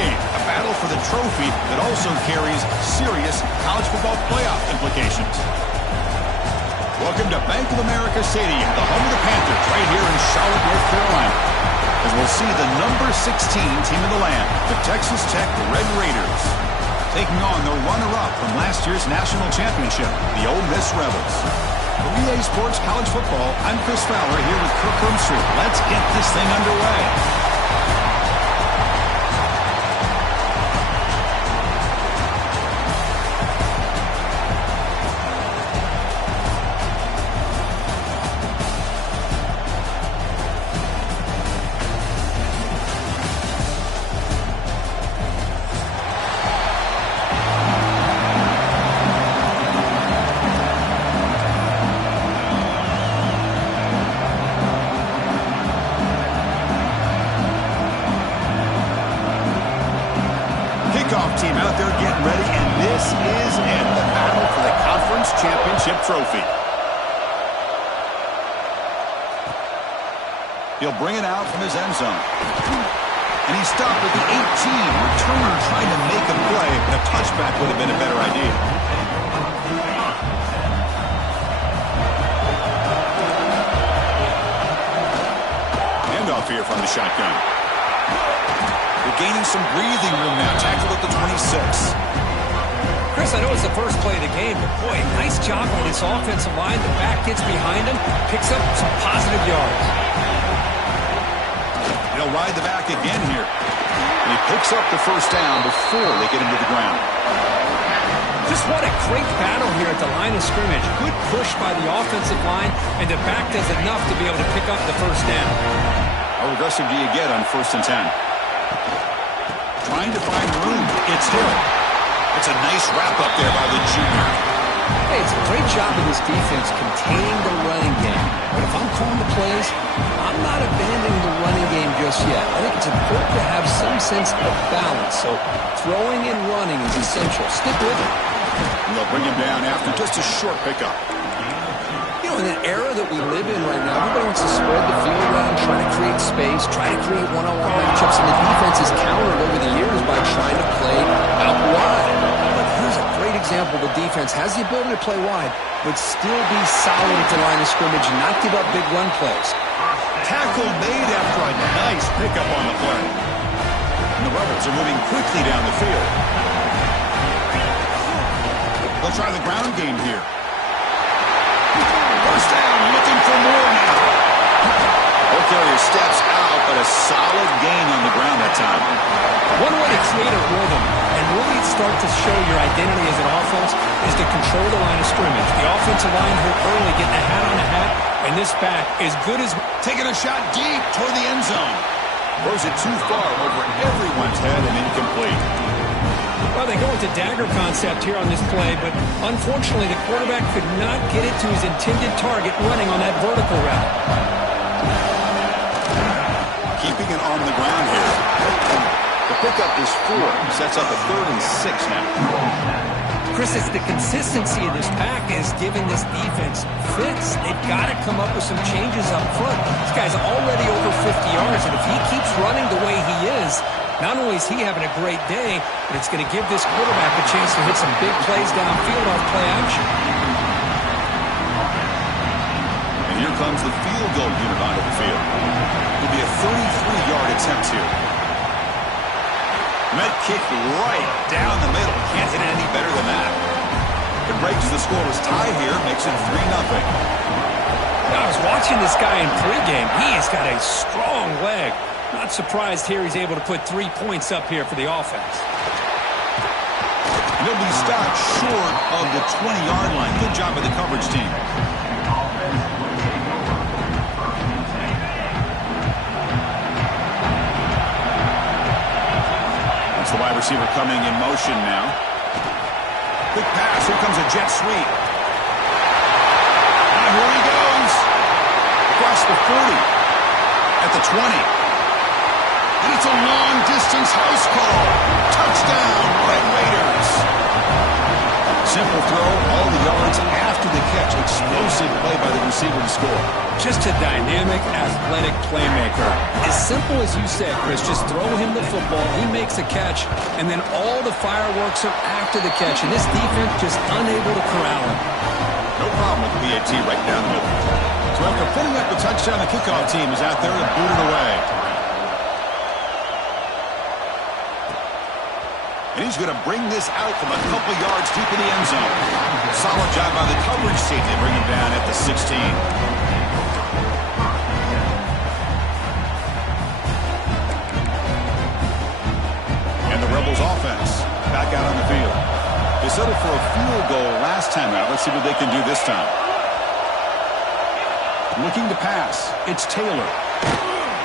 game, a battle for the trophy that also carries serious college football playoff implications. Welcome to Bank of America Stadium, the home of the Panthers, right here in Charlotte, North Carolina. As we'll see the number 16 team in the land, the Texas Tech Red Raiders, taking on the runner-up from last year's national championship, the Ole Miss Rebels. For EA Sports College Football, I'm Chris Fowler here with Kirk Hermstreet. Let's get this thing underway. Team out there getting ready, and this is it, the battle for the conference championship trophy. He'll bring it out from his end zone. And he stopped at the 18. Returner trying to make a play, but a touchback would have been a better idea. Handoff here from the shotgun. They're gaining some breathing room now. Tackled at the 26. Chris, I know it's the first play of the game, but boy, nice job on this offensive line. The back gets behind him, picks up some positive yards. They'll ride the back again here. And he picks up the first down before they get him to the ground. Just what a great battle here at the line of scrimmage. Good push by the offensive line, and the back does enough to be able to pick up the first down. How aggressive do you get on 1st and 10? Trying to find room. It's Hill. It's a nice wrap up there by the junior. Hey, it's a great job of this defense containing the running game. But if I'm calling the plays, I'm not abandoning the running game just yet. I think it's important to have some sense of balance. So throwing and running is essential. Stick with it. And they'll bring him down after just a short pickup. You know, in an era that we live in right now, everybody wants to spread the field around, try to create space, try to create one-on-one matchups, and the defense has countered over the years by trying to play out wide. But here's a great example. The defense has the ability to play wide, but still be solid at the line of scrimmage and not give up big run plays. Tackle made after a nice pickup on the play. And the Rebels are moving quickly down the field. They'll try the ground game here. First down, looking for more now. Ball carrier steps out, but a solid gain on the ground that time. One way to create a rhythm and really start to show your identity as an offense is to control the line of scrimmage. The offensive line here early getting a hat on a hat, and this back as good as... Taking a shot deep toward the end zone. Throws it too far over everyone's head and incomplete. Well, they go into dagger concept here on this play, but unfortunately the quarterback could not get it to his intended target running on that vertical route. Keeping it on the ground here. The pickup is 4. Sets up a 3rd and 6 now. Chris, it's the consistency of this pack is giving this defense fits. They've got to come up with some changes up front. This guy's already over 50 yards, and if he keeps running the way he is, not only is he having a great day, but it's going to give this quarterback a chance to hit some big plays downfield off play action. And here comes the field goal unit onto the field. It'll be a 33-yard attempt here. Met kick right down the middle. Can't hit it any better than that. It breaks the scoreless tie here, makes it 3-0. I was watching this guy in pregame. He has got a strong leg. Not surprised here he's able to put 3 points up here for the offense. He'll be stopped short of the 20-yard line. Good job by the coverage team. That's the wide receiver coming in motion now. Quick pass. Here comes a jet sweep. Now here he goes. Across the 40. At the 20. And it's a long-distance house call. Touchdown, Red Raiders. Simple throw, all the yards after after the catch. Explosive play by the receiver to score. Just a dynamic, athletic playmaker. As simple as you said, Chris, just throw him the football, he makes a catch, and then all the fireworks are after the catch, and this defense just unable to corral him. No problem with the PAT right down the middle. So after putting up the touchdown, the kickoff team is out there to boot it away. And he's going to bring this out from a couple yards deep in the end zone. Solid job by the coverage team. They bring him down at the 16. And the Rebels offense back out on the field. They settled for a field goal last time out. Let's see what they can do this time. Looking to pass. It's Taylor.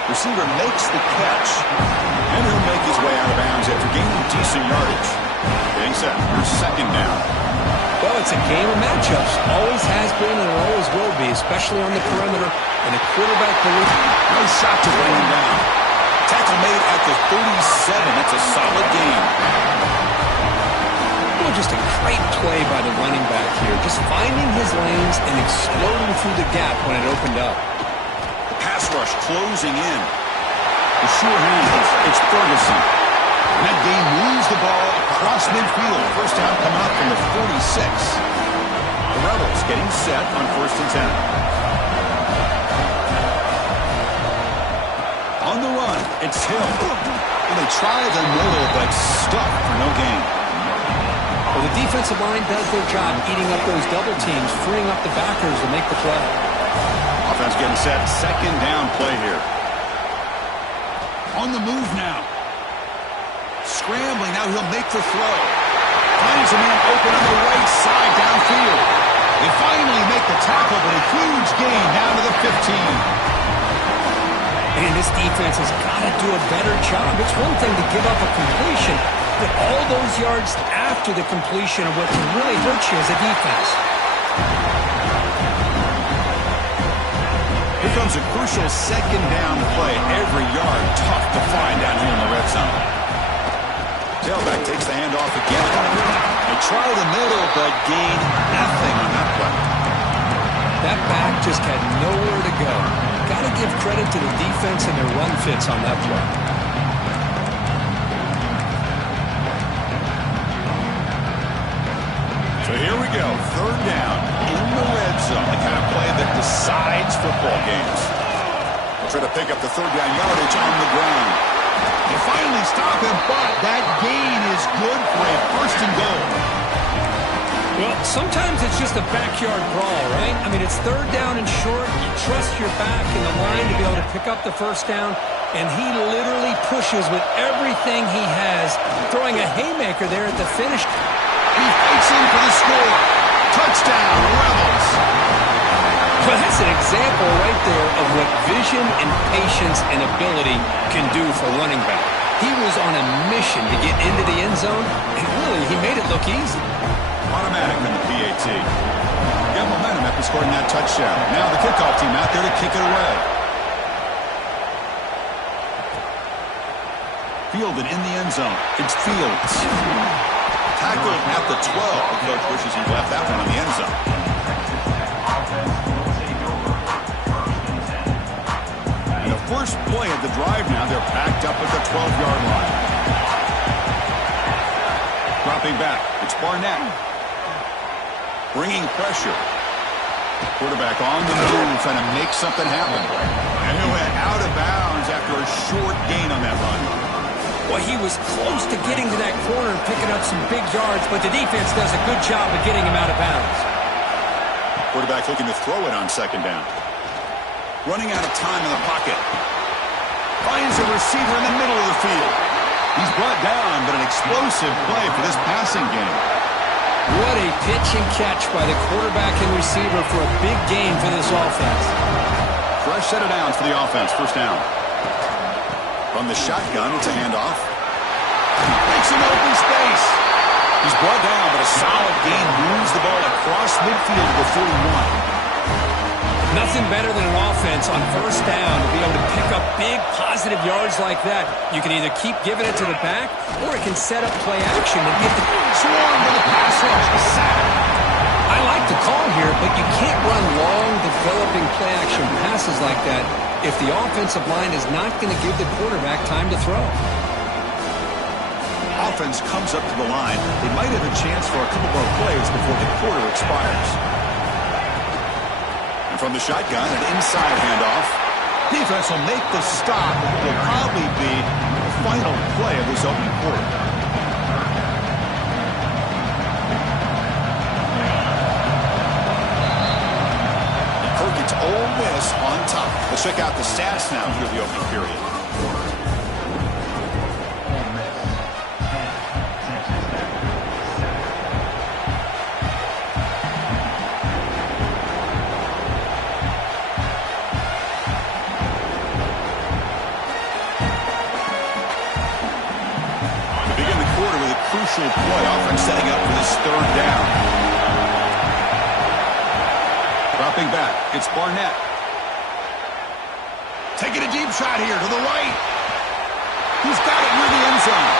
Receiver makes the catch. And he'll make his way out of bounds after gaining decent yardage. Getting set for second down. Well, it's a game of matchups. Always has been and always will be, especially on the perimeter. And the quarterback believes. Nice shot to bring him down. Tackle made at the 37. That's a solid gain. Well, just a great play by the running back here. Just finding his lanes and exploding through the gap when it opened up. The pass rush closing in. The sure hands. It's Ferguson. And that gain moves the ball across midfield. First down coming up from the 46. The Rebels getting set on 1st and 10. On the run, it's Hill. And they try the middle, but stuffed for no gain. Well, the defensive line does their job eating up those double teams, freeing up the backers to make the play. Offense getting set. Second down play here. On the move now. Scrambling. Now he'll make the throw. Finds a man open on the right side downfield. They finally make the tackle, but a huge gain down to the 15. And this defense has got to do a better job. It's one thing to give up a completion, but all those yards after the completion are what can really hurt you as a defense. Here comes a crucial second down play. Every yard tough to find down here in the red zone. Tailback takes the handoff again. They try the middle, but gain nothing on that play. That back just had nowhere to go. Got to give credit to the defense and their run fits on that play. So here we go. Third down in the red zone. The kind of play that decides football games. They'll try to pick up the third down yardage on the ground. They finally stop him, but that gain is good for a 1st and goal. Well, sometimes it's just a backyard brawl, right? I mean, it's third down and short. You trust your back in the line to be able to pick up the first down, and he literally pushes with everything he has, throwing a haymaker there at the finish. He fights in for the score. Touchdown, Rebels. Well, that's an example right there of what vision and patience and ability can do for running back. He was on a mission to get into the end zone, and really, he made it look easy. Automatic in the PAT. Got momentum after scoring that touchdown. Now the kickoff team out there to kick it away. Fielded in the end zone. It's Fields. Tackled at the 12. The coach wishes he left that one in the end zone. And the first play of the drive now, they're backed up at the 12-yard line. Dropping back. It's Barnett. Bringing pressure. Quarterback on the move, trying to make something happen. And he went out of bounds after a short gain on that run. Well, he was close to getting to that corner and picking up some big yards, but the defense does a good job of getting him out of bounds. Quarterback looking to throw it on second down. Running out of time in the pocket. Finds a receiver in the middle of the field. He's brought down, but an explosive play for this passing game. What a pitch and catch by the quarterback and receiver for a big gain for this offense. Fresh set of downs for the offense. First down. From the shotgun, it's a handoff. Makes an open space. He's brought down, but a solid gain moves the ball across midfield to the 41. Nothing better than an offense on first down to be able to pick up big positive yards like that. You can either keep giving it to the back, or it can set up play action and get the swarm with the pass rush. A sack. I I like the call here, but you can't run long, developing play-action passes like that if the offensive line is not going to give the quarterback time to throw. Offense comes up to the line. They might have a chance for a couple more plays before the quarter expires. And from the shotgun, an inside handoff. Defense will make the stop. It will probably be the final play of this opening quarter. Ole Miss on top. Let's check out the stats now through the opening period. To begin the quarter with a crucial play. Offense setting up for this third down. Dropping back, it's Barnett. Taking a deep shot here to the right. He's got it near the end zone.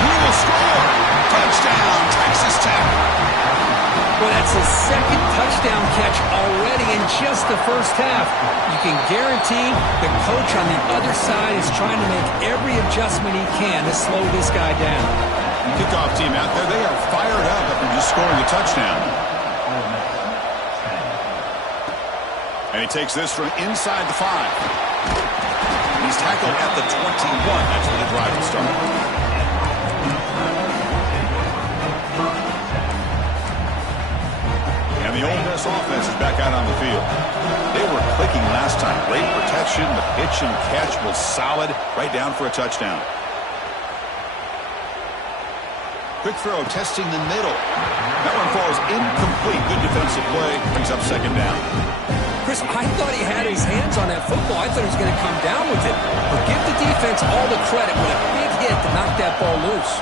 He will score. Touchdown, Texas Tech. Well, that's his second touchdown catch already in just the first half. You can guarantee the coach on the other side is trying to make every adjustment he can to slow this guy down. Kickoff team out there, they are fired up after just scoring a touchdown. And he takes this from inside the 5. He's tackled at the 21. That's where the drive will start. And the Ole Miss offense is back out on the field. They were clicking last time. Great protection. The pitch and catch was solid. Right down for a touchdown. Quick throw, testing the middle. That one falls incomplete. Good defensive play. Brings up second down. Chris, I thought he had his hands on that football. I thought he was going to come down with it. But give the defense all the credit with a big hit to knock that ball loose.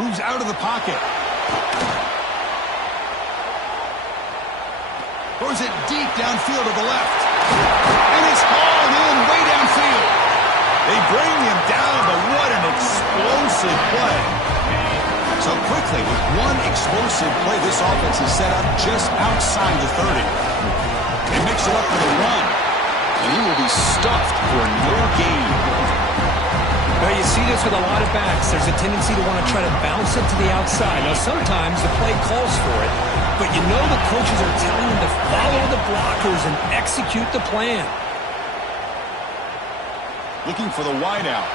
Moves out of the pocket. Throws it deep downfield to the left. And it's hauled in way downfield. They bring him down, but what an explosive play. So quickly, with one explosive play, this offense is set up just outside the 30. They mix it up with a run, and he will be stuffed for no gain. Well, you see this with a lot of backs. There's a tendency to want to try to bounce it to the outside. Now, sometimes the play calls for it, but you know the coaches are telling them to follow the blockers and execute the plan. Looking for the wideout.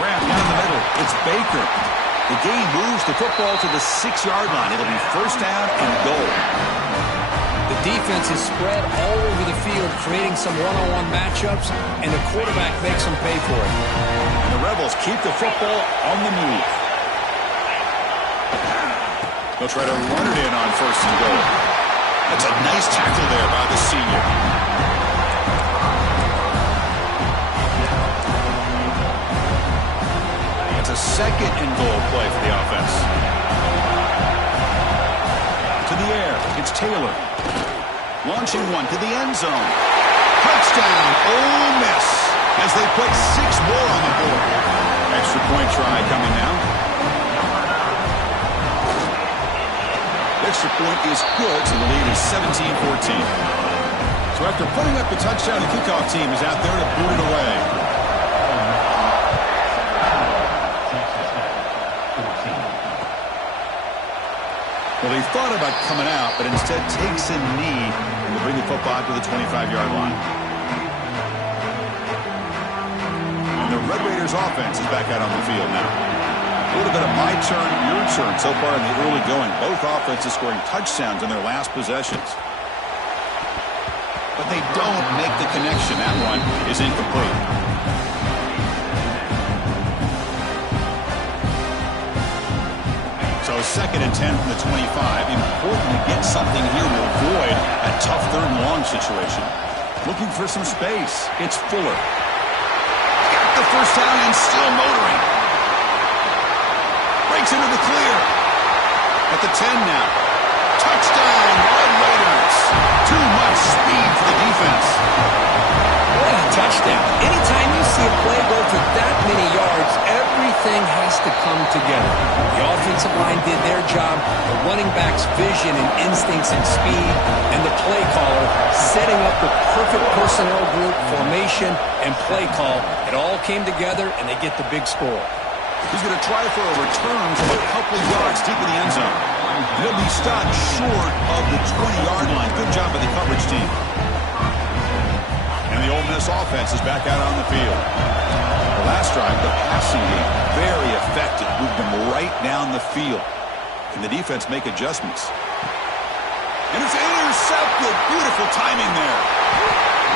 Grab down the middle. It's Baker. The game moves the football to the 6-yard line. It'll be first down and goal. The defense is spread all over the field, creating some one-on-one matchups, and the quarterback makes them pay for it. And the Rebels keep the football on the move. They'll try to run it in on first and goal. That's a nice tackle there by the senior. A second and goal play for the offense. To the air, it's Taylor. Launching one to the end zone. Touchdown, Ole Miss, as they put 6 more on the board. Extra point try coming now. Extra point is good, so the lead is 17-14. So after putting up the touchdown, the kickoff team is out there to boot it away. Well, he thought about coming out, but instead takes a knee and will bring the football to the 25-yard line. And the Red Raiders offense is back out on the field now. A little bit of my turn, your turn so far in the early going. Both offenses scoring touchdowns in their last possessions. But they don't make the connection. That one is incomplete. So second and 10 from the 25. Important to get something here to avoid a tough third and long situation. Looking for some space. It's Fuller. Got the first down and still motoring. Breaks into the clear. At the 10 now. Touchdown, Red Raiders. Too much speed for the defense. What a touchdown. Anytime you see a play go for that many yards, everything everything has to come together. The offensive line did their job, the running back's vision and instincts and speed, and the play caller setting up the perfect personnel group, formation, and play call. It all came together, and they get the big score. He's going to try for a return from a couple yards deep in the end zone. He'll be stopped short of the 20-yard line. Good job by the coverage team. And the Ole Miss offense is back out on the field. The last drive, the passing game, very effective. Moved them right down the field. Can the defense make adjustments? And it's intercepted. Beautiful timing there.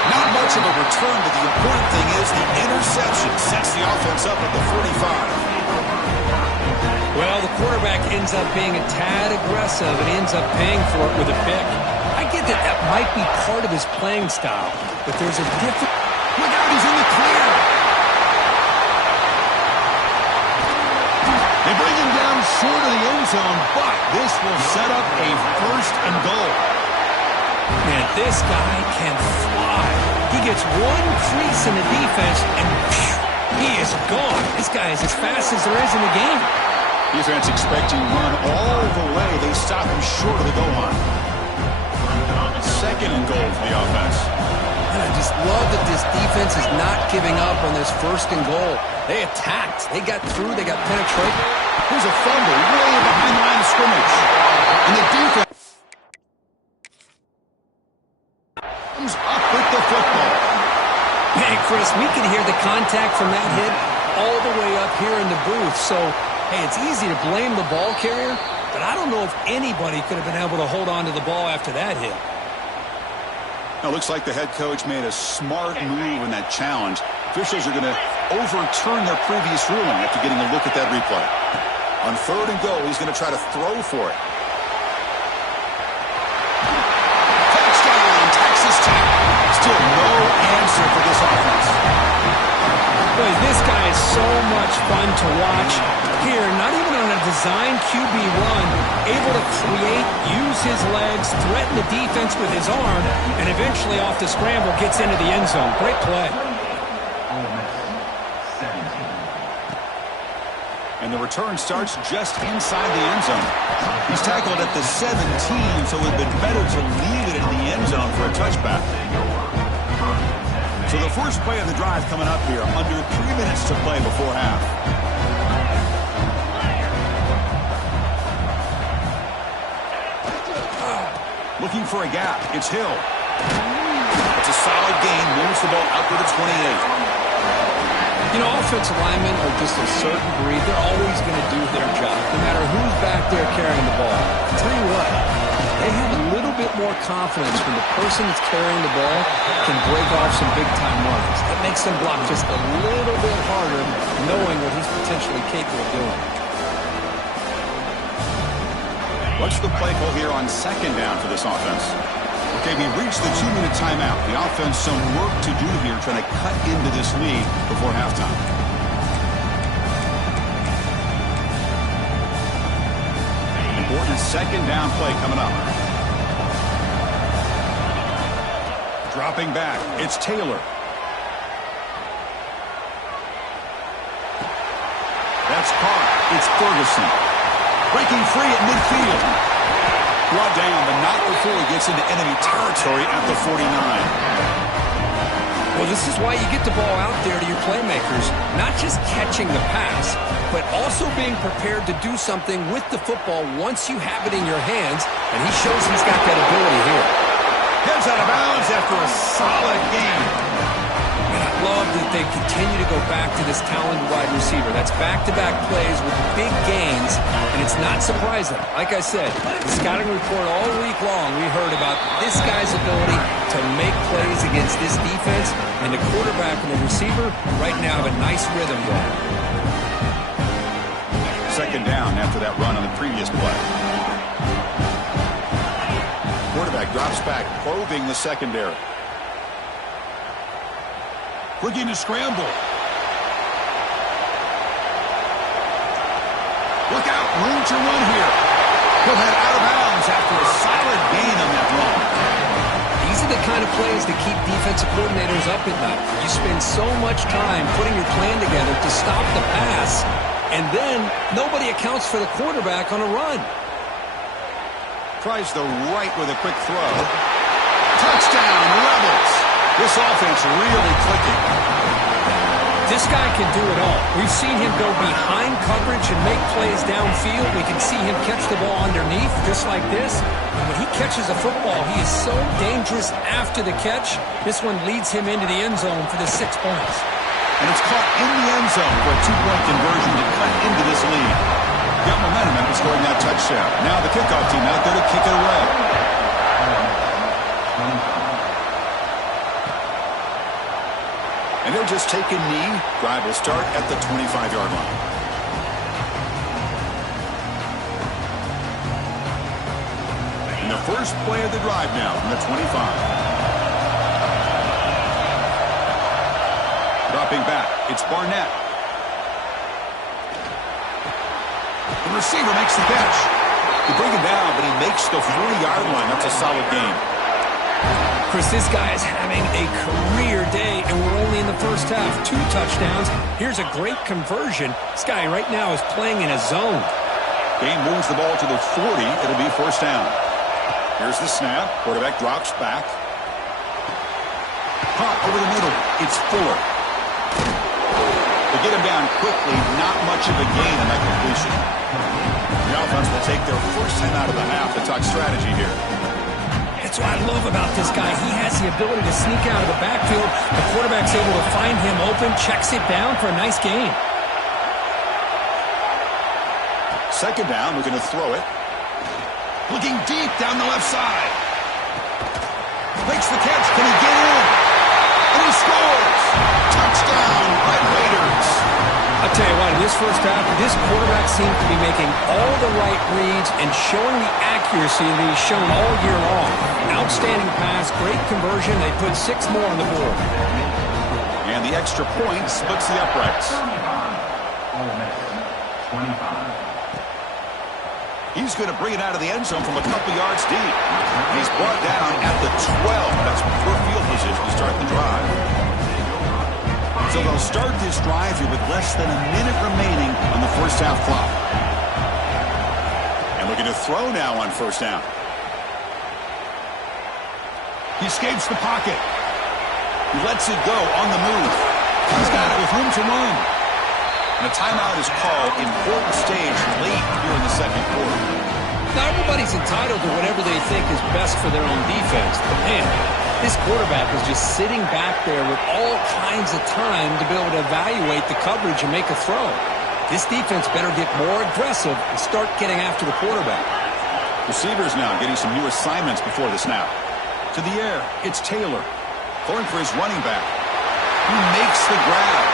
Not much of a return, but the important thing is the interception sets the offense up at the 45. Well, the quarterback ends up being a tad aggressive and ends up paying for it with a pick. I get that that might be part of his playing style, but there's a different... Look out, he's in the clear. They bring him down short of the end zone, but this will set up a first and goal. Man, this guy can fly. He gets one crease in the defense, and phew, he is gone. This guy is as fast as there is in the game. Defense expecting run all the way. They stop him short of the goal line. Second and goal for the offense. And I just love that this defense is not giving up on this first and goal. They attacked. They got through. They got penetrated. Here's a fumble way behind the line of scrimmage. And the defense comes up with the football. Man, Chris, we can hear the contact from that hit all the way up here in the booth. So, hey, it's easy to blame the ball carrier, but I don't know if anybody could have been able to hold on to the ball after that hit. Now, it looks like the head coach made a smart move in that challenge. Officials are going to overturn their previous ruling after getting a look at that replay. On third and goal, he's going to try to throw for it. Touchdown, Texas Tech. Still no answer for this offense. Boy, this guy is so much fun to watch. Here, not even on a design QB run, able to create, use his legs, threaten the defense with his arm, and eventually off the scramble gets into the end zone. Great play. And the return starts just inside the end zone. He's tackled at the 17, so it would have been better to leave it in the end zone for a touchback. So the first play of the drive coming up here, under 3 minutes to play before half. Looking for a gap. It's Hill. It's a solid gain. Moves the ball out to the 28. You know, offensive linemen are just a certain breed. They're always going to do their job, no matter who's back there carrying the ball. I'll tell you what, they have a little bit more confidence when the person that's carrying the ball can break off some big-time runs. That makes them block just a little bit harder, knowing what he's potentially capable of doing. What's the play call here on second down for this offense? Okay, we reached the 2-minute timeout. The offense some work to do here trying to cut into this lead before halftime. Important second down play coming up. Dropping back, it's Taylor. That's caught. It's Ferguson. Breaking free at midfield. Brought down, but not before he gets into enemy territory at the 49. Well, this is why you get the ball out there to your playmakers. Not just catching the pass, but also being prepared to do something with the football once you have it in your hands, and he shows he's got that ability here. Heads out of bounds after a solid game. And I love that they continue to go back to this talented wide receiver. That's back-to-back plays with big gains, and it's not surprising. Like I said, the scouting report all week long, we heard about this guy's ability to make plays against this defense, and the quarterback and the receiver right now have a nice rhythm going. Second down after that run on the previous play. Quarterback drops back, probing the secondary. Looking to scramble. Look out, room to run here. He'll head out of bounds after a solid gain on that run. These are the kind of plays that keep defensive coordinators up at night. You spend so much time putting your plan together to stop the pass, And then nobody accounts for the quarterback on a run. Tries the right with a quick throw. Touchdown, Rebels. This offense really clicking. This guy can do it all. We've seen him go behind coverage and make plays downfield. We can see him catch the ball underneath, just like this. And when he catches a football, he is so dangerous after the catch. This one leads him into the end zone for the 6 points. And it's caught in the end zone for a 2-point conversion to cut into this lead. Got momentum after scoring that touchdown. Now the kickoff team out there to kick it away. And they'll just take a knee. Drive will start at the 25-yard line. And the first play of the drive now from the 25. Dropping back, it's Barnett. The receiver makes the catch. They bring him down, but he makes the 40-yard line. That's a solid game. Chris, this guy is having a career day, and we're only in the first half. 2 touchdowns. Here's a great conversion. This guy right now is playing in a zone. Game moves the ball to the 40. It'll be first down. Here's the snap. Quarterback drops back. Pop over the middle. It's Fuller. They get him down quickly. Not much of a gain in that completion. The offense will take their first time out of the half to talk strategy here. That's what I love about this guy. He has the ability to sneak out of the backfield. The quarterback's able to find him open, checks it down for a nice gain. Second down, we're going to throw it. Looking deep down the left side. Makes the catch. Can he get in? And he scores! Touchdown, Red Raiders! I'll tell you what, in this first half, this quarterback seems to be making all the right reads and showing the accuracy that he's shown all year long. Outstanding pass, great conversion. They put 6 more on the board. And the extra point splits the uprights. 25. He's going to bring it out of the end zone from a couple yards deep. He's brought down at the 12. That's poor field position to start the drive. So they'll start this drive here with less than a minute remaining on the first half clock. And looking to throw now on first down. He escapes the pocket. He lets it go on the move. He's got it with room to run. And a timeout is called. Important stage late here in the second quarter. Now everybody's entitled to whatever they think is best for their own defense. But man, this quarterback is just sitting back there with all kinds of time to be able to evaluate the coverage and make a throw. This defense better get more aggressive and start getting after the quarterback. Receivers now getting some new assignments before the snap. To the air, it's Taylor. Throwing for his running back. He makes the grab.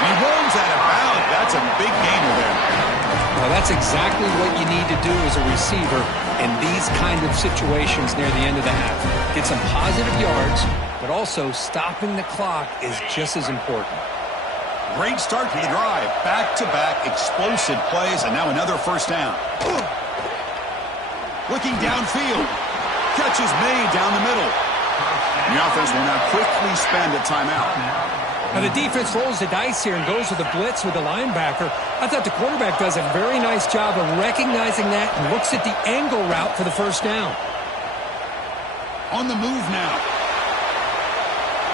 And he rolls out of bounds. That's a big gainer there. Well, that's exactly what you need to do as a receiver in these kind of situations near the end of the half. Get some positive yards, but also stopping the clock is just as important. Great start to the drive. Back-to-back explosive plays, and now another first down. Looking downfield. Catch is made down the middle. The offense will now quickly spend a timeout. Now the defense rolls the dice here and goes with the blitz with the linebacker. I thought the quarterback does a very nice job of recognizing that and looks at the angle route for the first down. On the move now.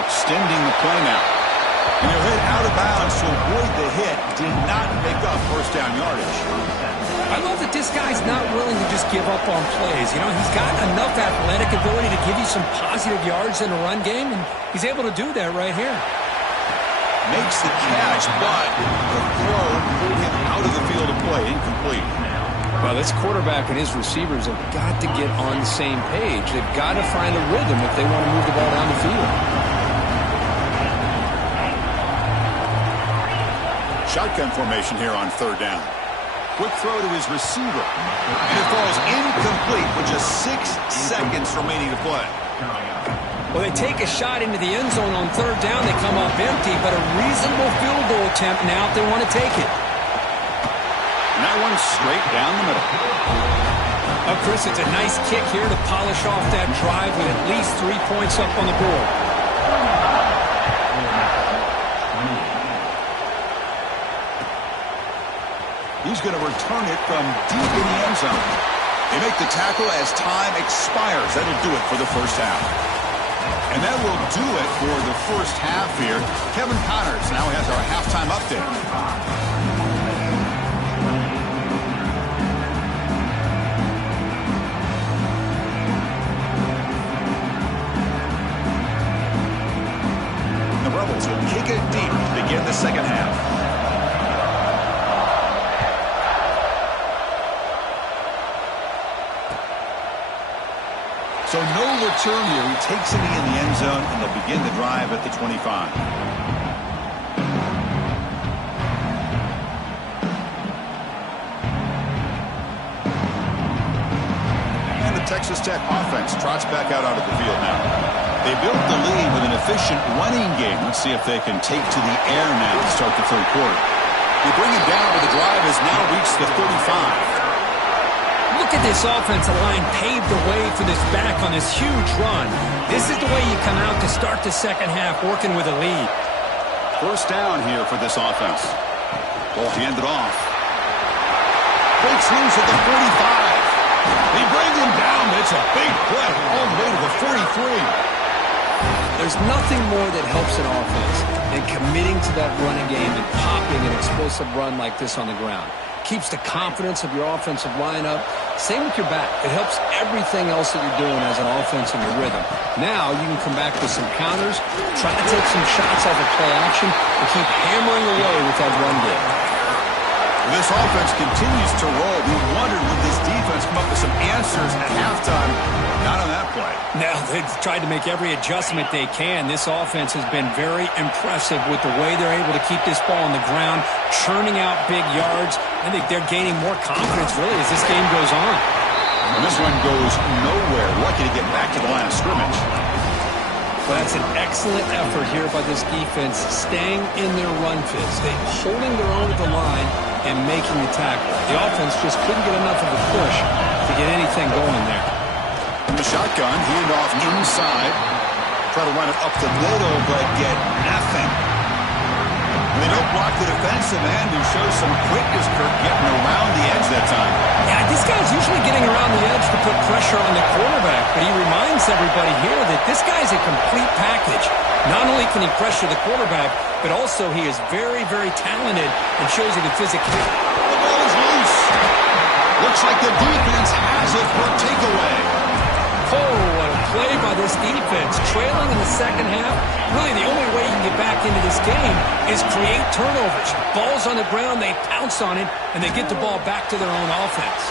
Extending the play now. And he'll hit out of bounds to avoid the hit. Did not pick up first down yardage. I love that this guy's not willing to just give up on plays. You know, he's got enough athletic ability to give you some positive yards in a run game, and he's able to do that right here. Makes the catch, but the throw pulled him out of the field of play. Incomplete. Well, this quarterback and his receivers have got to get on the same page. They've got to find a rhythm if they want to move the ball down the field. Shotgun formation here on third down. Quick throw to his receiver. And it falls incomplete with just 6 seconds remaining to play. Well, they take a shot into the end zone on third down. They come up empty, but a reasonable field goal attempt now if they want to take it. And that one's straight down the middle. Oh, Chris, it's a nice kick here to polish off that drive with at least 3 points up on the board. He's going to return it from deep in the end zone. They make the tackle as time expires. That'll do it for the first half. And that will do it for the first half here. Kevin Connors now has our halftime update. Rebels will kick it deep to begin the second half. So no return here. He takes it in the end zone, and they'll begin the drive at the 25. And the Texas Tech offense trots back out onto the field now. They built the lead with an efficient running game. Let's see if they can take to the air now to start the third quarter. They bring it down, but the drive has now reached the 35. Look at this offensive line paved the way for this back on this huge run. This is the way you come out to start the second half, working with a lead. First down here for this offense. Ball handed off. Breaks loose at the 45. They bring him down. It's a big play all the way to the 43. There's nothing more that helps an offense than committing to that running game and popping an explosive run like this on the ground. Keeps the confidence of your offensive line up. Same with your back. It helps everything else that you're doing as an offense in your rhythm. Now you can come back with some counters, try to take some shots off of play action, and keep hammering away with that run game. This offense continues to roll. We wondered would this defense come up with some answers at halftime. Not on that play. Now, they've tried to make every adjustment they can. This offense has been very impressive with the way they're able to keep this ball on the ground, churning out big yards. I think they're gaining more confidence, really, as this game goes on. And this one goes nowhere. Lucky to get back to the line of scrimmage. Well, that's an excellent effort here by this defense, staying in their run fits. They're holding their own at the line and making the tackle. The offense just couldn't get enough of a push to get anything going there. In the shotgun, hand off inside. Try to run it up the middle, but get nothing. And they don't block the defensive end, who shows some quickness, Kirk, getting around the edge that time. Yeah, this guy's usually getting around the edge to put pressure on the quarterback, but he reminds everybody here that this guy's a complete package. Not only can he pressure the quarterback, but also he is very, very talented and shows you the physicality. The ball is loose. Looks like the defense has it for a takeaway. Oh, what a play by this defense. Trailing in the second half, really the only way you can get back into this game is create turnovers. Ball's on the ground, they pounce on it, and they get the ball back to their own offense.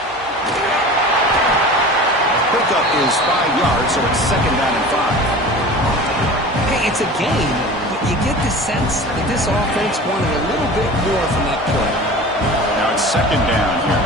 Pickup is 5 yards, so it's second down and 5. Hey, it's a game, but you get the sense that this offense wanted a little bit more from that play. Now it's second down here.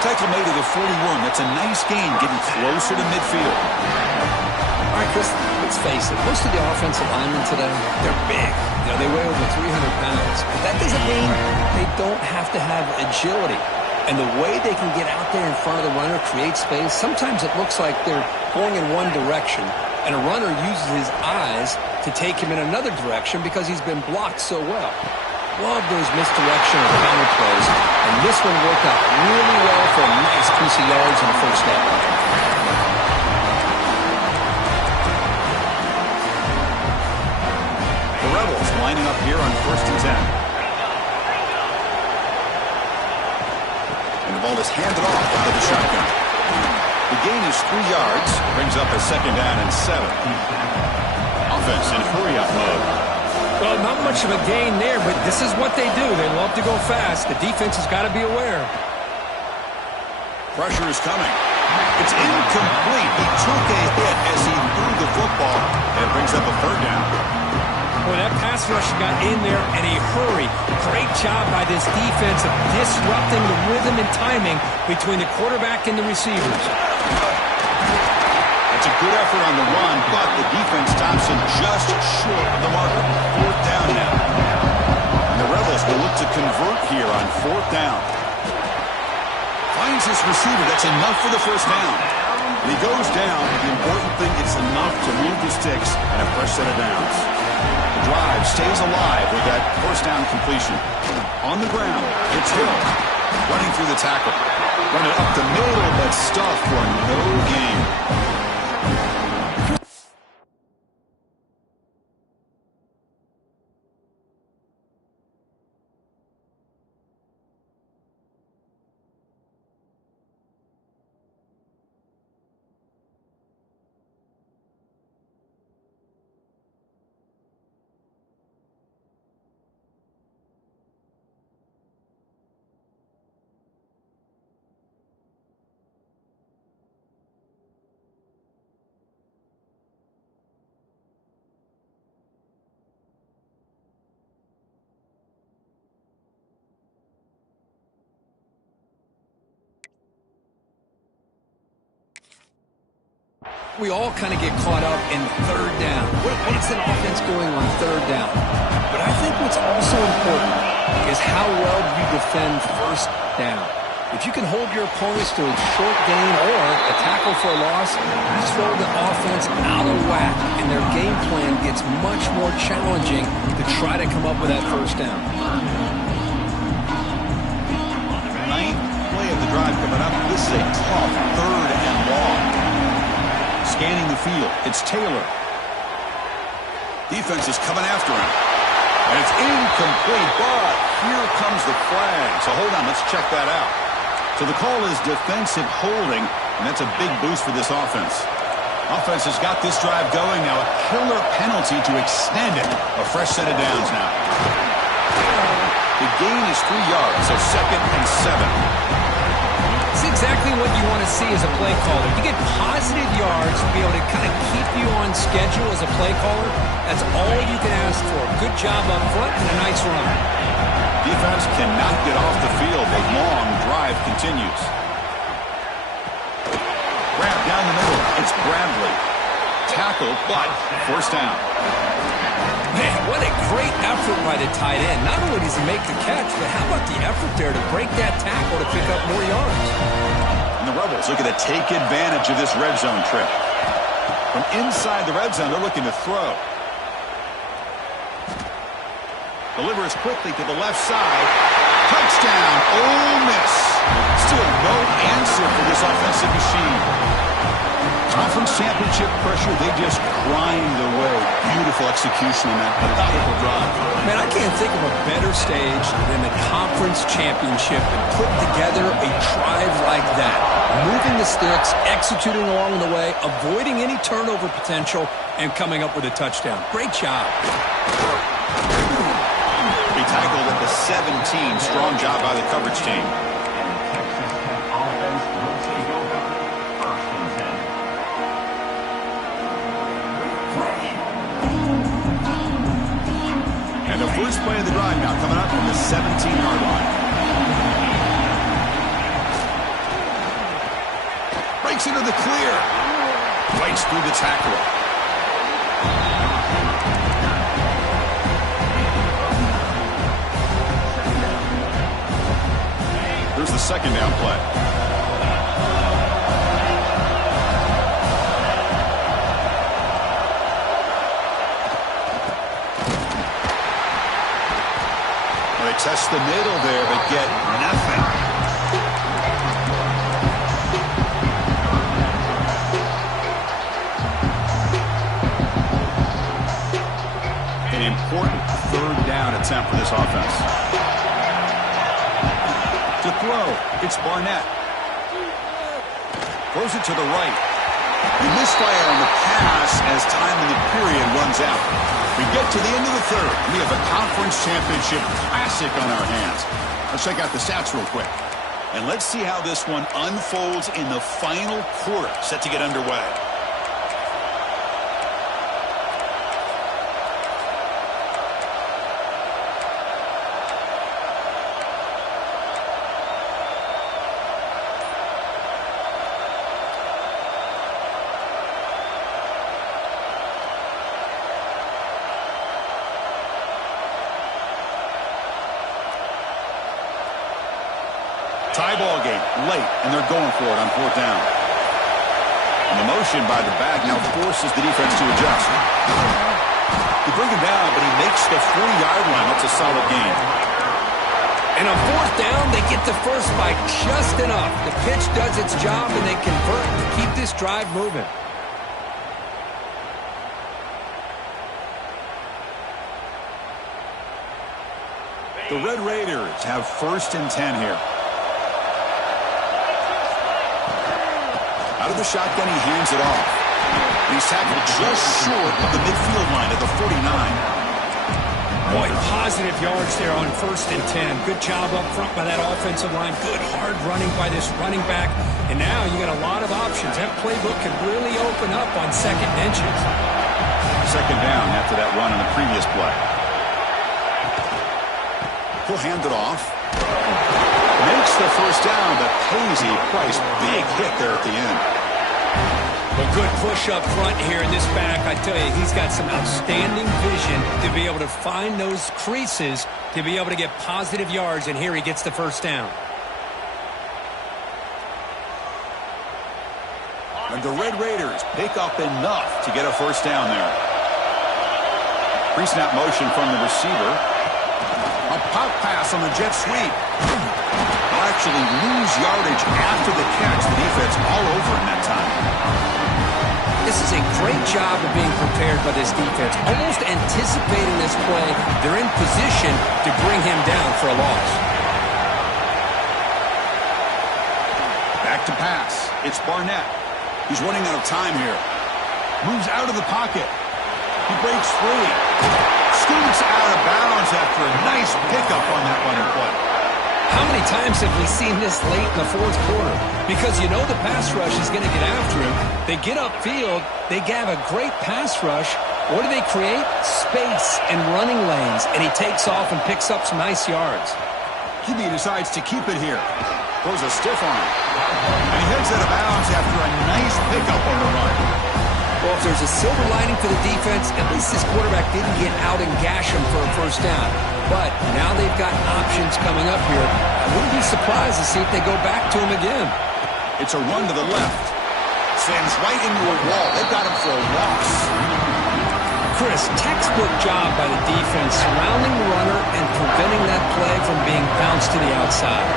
Tackle made to the 41. That's a nice gain, getting closer to midfield. All right, Chris, let's face it. Most of the offensive linemen today, they're big. You know, they weigh over 300 pounds. But that doesn't mean they don't have to have agility. And the way they can get out there in front of the runner, create space, sometimes it looks like they're going in one direction, and a runner uses his eyes to take him in another direction because he's been blocked so well. Love those misdirection and counter plays, and this one worked out really well for a nice piece of yards and a first down. The Rebels lining up here on 1st and 10. And the ball is handed off into the shotgun. The gain is 3 yards, brings up a second down and 7. Offense in hurry-up mode. Well, not much of a gain there, but this is what they do. They love to go fast. The defense has got to be aware. Pressure is coming. It's incomplete. He took a hit as he threw the football, and it brings up a third down. Boy, that pass rush got in there in a hurry. Great job by this defense of disrupting the rhythm and timing between the quarterback and the receivers. It's a good effort on the run, but the defense stops him just short of the marker. 4th down now. And the Rebels will look to convert here on 4th down. Finds finds his receiver. That's enough for the first down. And he goes down. The important thing, it's enough to move the sticks and a fresh set of downs. The drive stays alive with that first down completion. On the ground, it's Hill running through the tackle. Running up the middle, but stuffed for no gain. We all kind of get caught up in third down. What's an offense going on third down? But I think what's also important is how well you defend first down. If you can hold your opponents to a short gain or a tackle for a loss, you throw the offense out of whack, and their game plan gets much more challenging to try to come up with that first down. Ninth play of the drive coming up. This is a tough third and long. Scanning the field, it's Taylor. Defense is coming after him. And it's incomplete, but here comes the flag. So hold on, let's check that out. So the call is defensive holding, and that's a big boost for this offense. Offense has got this drive going. Now a killer penalty to extend it. A fresh set of downs now. The gain is 3 yards, so 2nd and 7. It's exactly what you want to see as a play caller. You get positive yards to be able to kind of keep you on schedule as a play caller. That's all you can ask for. Good job up front and a nice run. Defense cannot get off the field. The long drive continues. Grab down the middle. It's Bradley. Tackle, but first down. Man, what a great effort by the tight end. Not only does he make the catch, but how about the effort there to break that tackle to pick up more yards? And the Rebels looking to take advantage of this red zone trip. From inside the red zone, they're looking to throw. Delivers quickly to the left side. Touchdown, Ole Miss. Still no answer for this offensive machine. Conference championship pressure, they just grind away. Beautiful execution on that methodical drive. Man, I can't think of a better stage than the conference championship and putting together a drive like that. Moving the sticks, executing along the way, avoiding any turnover potential, and coming up with a touchdown. Great job. He tackled at the 17. Strong job by the coverage team. And the first play of the drive now coming up from the 17-yard line. Breaks into the clear. Breaks through the tackle. Here's the second down play. Well, they test the middle there, but get nothing. An important third down attempt for this offense. To throw, it's Barnett. Throws it to the right. We misfire on the pass as time in the period runs out. We get to the end of the third. We have a conference championship classic on our hands. Let's check out the stats real quick. And let's see how this one unfolds in the final quarter, set to get underway. Tie ball game late, and they're going for it on fourth down. And the motion by the back now forces the defense to adjust. They bring him down, but he makes the 40-yard line. That's a solid gain. And on fourth down, they get the first by just enough. The pitch does its job, and they convert to keep this drive moving. The Red Raiders have 1st and 10 here. Out of the shotgun, he hands it off. He's tackled just short of the midfield line at the 49. Boy, positive yards there on 1st and 10. Good job up front by that offensive line. Good hard running by this running back. And now you got a lot of options. That playbook can really open up on 2nd and inches. 2nd down after that run on the previous play. He'll hand it off. Makes the first down, but pays a price. Big hit there at the end. A good push up front here in this back. I tell you, he's got some outstanding vision to be able to find those creases, to be able to get positive yards, and here he gets the first down. And the Red Raiders pick up enough to get a first down there. Pre-snap motion from the receiver. A pop pass on the jet sweep. They'll actually lose yardage after the catch. The defense all over him that time. This is a great job of being prepared by this defense. Almost anticipating this play. They're in position to bring him down for a loss. Back to pass. It's Barnett. He's running out of time here. Moves out of the pocket. He breaks free. Scoots out of bounds after a nice pickup on that running play. How many times have we seen this late in the 4th quarter? Because you know the pass rush is going to get after him. They get upfield. They have a great pass rush. What do they create? Space and running lanes. And he takes off and picks up some nice yards. He decides to keep it here. Throws a stiff arm. And he heads out of bounds after a nice pickup on the run. Well, if there's a silver lining for the defense, at least this quarterback didn't get out and gash him for a first down. But now they've got options coming up here. I wouldn't be surprised to see if they go back to him again. It's a run to the left. Sends right into a wall. They've got him for a loss. Chris, textbook job by the defense surrounding the runner and preventing that play from being bounced to the outside.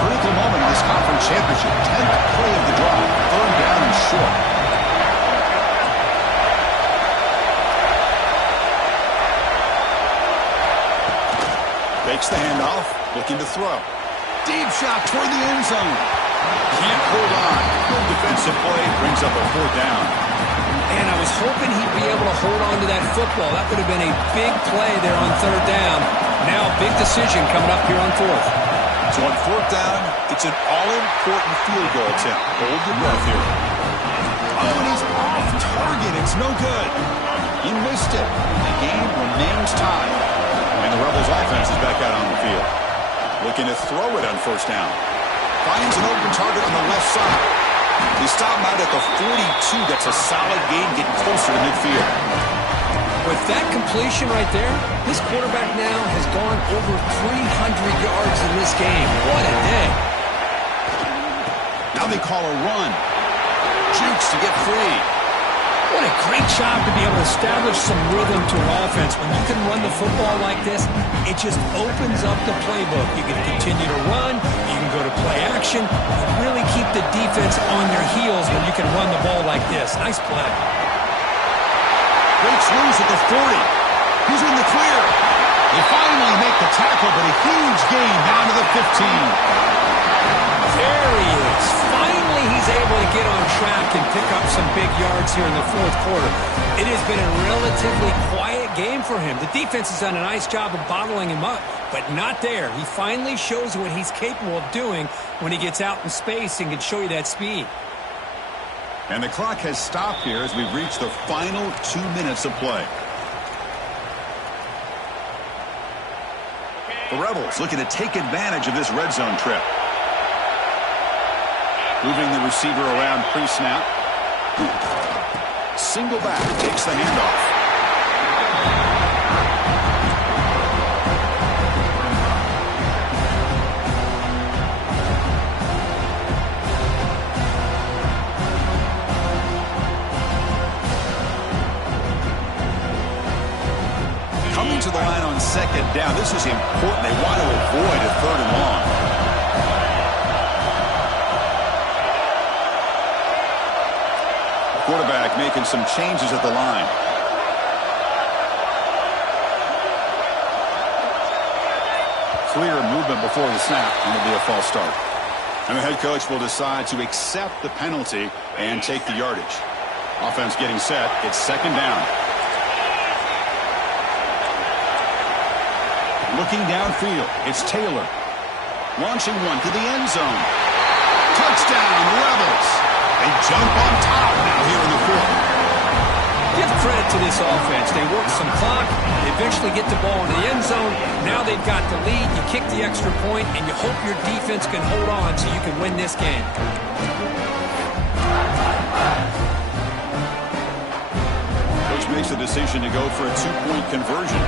Critical moment in this conference championship. 10th play of the drive. 3rd down and short. Fakes the handoff. Looking to throw. Deep shot toward the end zone. Can't hold on. Good defensive play. Brings up a 4th down. And I was hoping he'd be able to hold on to that football. That would have been a big play there on 3rd down. Now big decision coming up here on 4th. So on 4th down, it's an all-important field goal attempt. Hold your breath here. Oh, and he's off target. It's no good. He missed it. The game remains tied. And the Rebels offense is back out on the field. Looking to throw it on 1st down. Finds an open target on the left side. They stop him out at the 42. That's a solid gain, getting closer to midfield. With that completion right there, this quarterback now has gone over 300 yards in this game. What a day. Now they call a run. Jukes to get free. What a great job to be able to establish some rhythm to an offense. When you can run the football like this, it just opens up the playbook. You can continue to run. You can go to play action. You really keep the defense on their heels when you can run the ball like this. Nice play. Breaks loose at the 40. He's in the clear. They finally make the tackle, but a huge gain down to the 15. There he is. Finally, he's able to get on track and pick up some big yards here in the 4th quarter. It has been a relatively quiet game for him. The defense has done a nice job of bottling him up, but not there. He finally shows what he's capable of doing when he gets out in space and can show you that speed. And the clock has stopped here as we've reached the final 2 minutes of play. The Rebels looking to take advantage of this red zone trip. Moving the receiver around pre-snap. Single back takes the handoff. down. This is important. They want to avoid a 3rd and long. Quarterback making some changes at the line. Clear movement before the snap, and it'll be a false start. And the head coach will decide to accept the penalty and take the yardage. Offense getting set. It's 2nd down. Looking downfield, it's Taylor. Launching one to the end zone. Touchdown, Rebels. They jump on top now here in the 4th. Give credit to this offense. They work some clock. They eventually get the ball into the end zone. Now they've got the lead. You kick the extra point, and you hope your defense can hold on so you can win this game. Coach makes the decision to go for a 2-point conversion.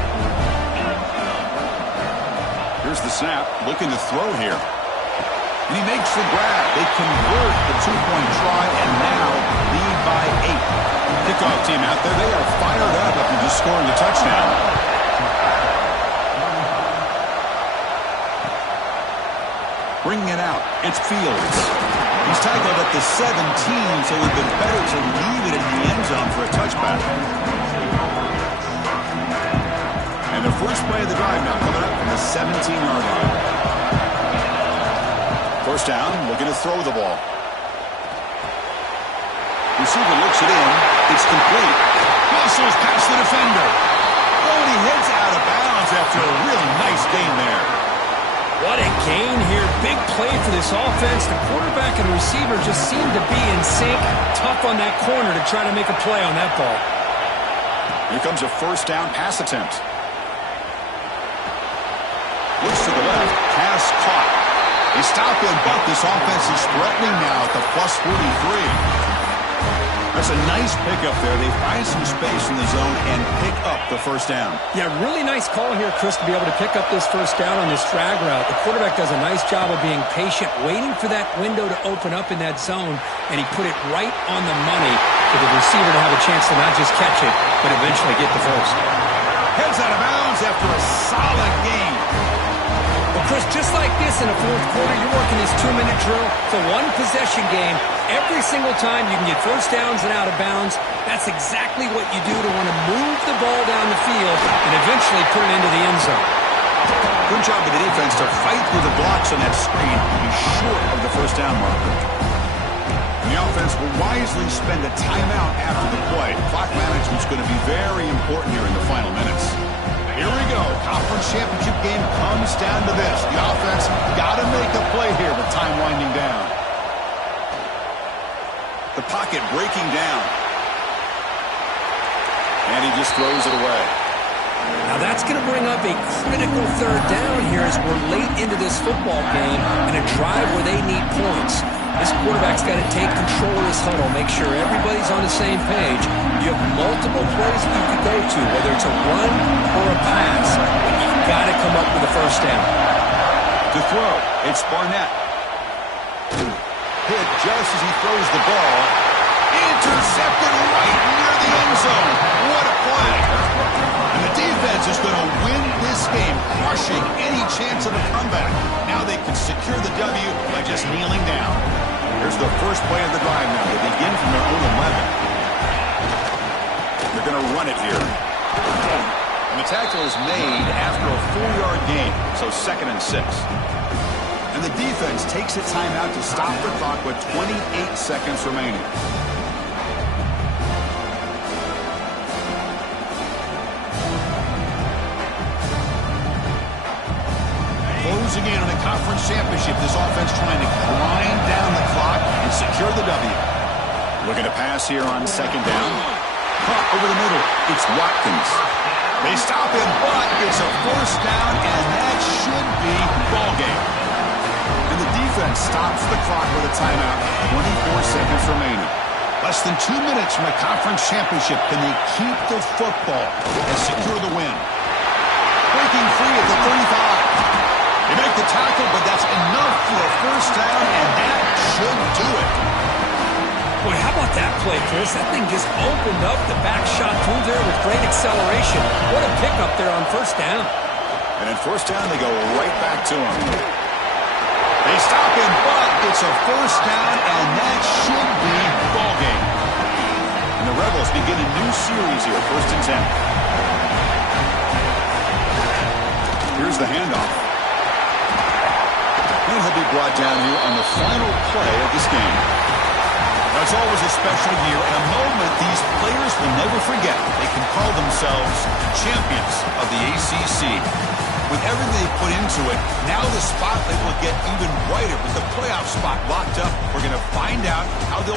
Here's the snap. Looking to throw here. And he makes the grab. They convert the 2-point try and now lead by 8. Kickoff team out there. They are fired up after just scoring the touchdown. Bringing it out. It's Fields. He's tackled at the 17, so it would have been better to leave it in the end zone for a touchback. And the first play of the drive now coming up from the 17-yard line. First down, looking to throw the ball. Receiver looks it in. It's complete. Muscles past the defender. Oh, and he heads out of bounds after a really nice gain there. What a gain here. Big play for this offense. The quarterback and receiver just seem to be in sync. Tough on that corner to try to make a play on that ball. Here comes a first down pass attempt. Looks to the left. Pass caught. They stop him, but this offense is threatening now at the +43. That's a nice pickup there. They find some space in the zone and pick up the first down. Yeah, really nice call here, Chris, to be able to pick up this first down on this drag route. The quarterback does a nice job of being patient, waiting for that window to open up in that zone, and he put it right on the money for the receiver to have a chance to not just catch it, but eventually get the first. Heads out of bounds after a solid game. Well, Chris, just like this in the 4th quarter, you're working this 2-minute drill. It's a one-possession game. Every single time you can get first downs and out of bounds. That's exactly what you do to want to move the ball down the field and eventually put it into the end zone. Good job of the defense to fight through the blocks on that screen and be short of the first down marker. And the offense will wisely spend a timeout after the play. Clock management's going to be very important here in the final minutes. Here we go. Conference championship game comes down to this. The offense got to make a play here with time winding down. The pocket breaking down. And he just throws it away. Now that's going to bring up a critical 3rd down here as we're late into this football game in a drive where they need points. This quarterback's got to take control of this huddle, make sure everybody's on the same page. You have multiple plays that you could go to, whether it's a run or a pass. But you've got to come up with a first down. To throw, it's Barnett. Hit just as he throws the ball. Intercepted right near the end zone. What a play. And the defense is going to win this game, crushing any chance of a comeback. Now they can secure the W by just kneeling down. Here's the first play of the drive now. They begin from their own 11. They're going to run it here. And the tackle is made after a 4-yard gain, so 2nd and 6. And the defense takes its time out to stop the clock with 28 seconds remaining. Closing in on a conference championship, this offense trying to grind down the clock and secure the W. Looking to pass here on 2nd down. Caught over the middle. It's Watkins. They stop him, but it's a first down, and that should be ball game. And the defense stops the clock with a timeout. 24 seconds remaining. Less than 2 minutes from a conference championship. Can they keep the football and secure the win? Breaking free at the 35. They make the tackle, but that's enough for a first down, and that should do it. Boy, how about that play, Chris? That thing just opened up the back shot through there with great acceleration. What a pickup there on first down. And in first down, they go right back to him. They stop him, but it's a first down, and that should be ball game. And the Rebels begin a new series here, 1st and 10. Here's the handoff. And he'll be brought down here on the final play of this game. Now, it's always a special year and a moment these players will never forget. They can call themselves champions of the ACC. With everything they put into it, now the spotlight will get even brighter with the playoff spot locked up. We're going to find out how they'll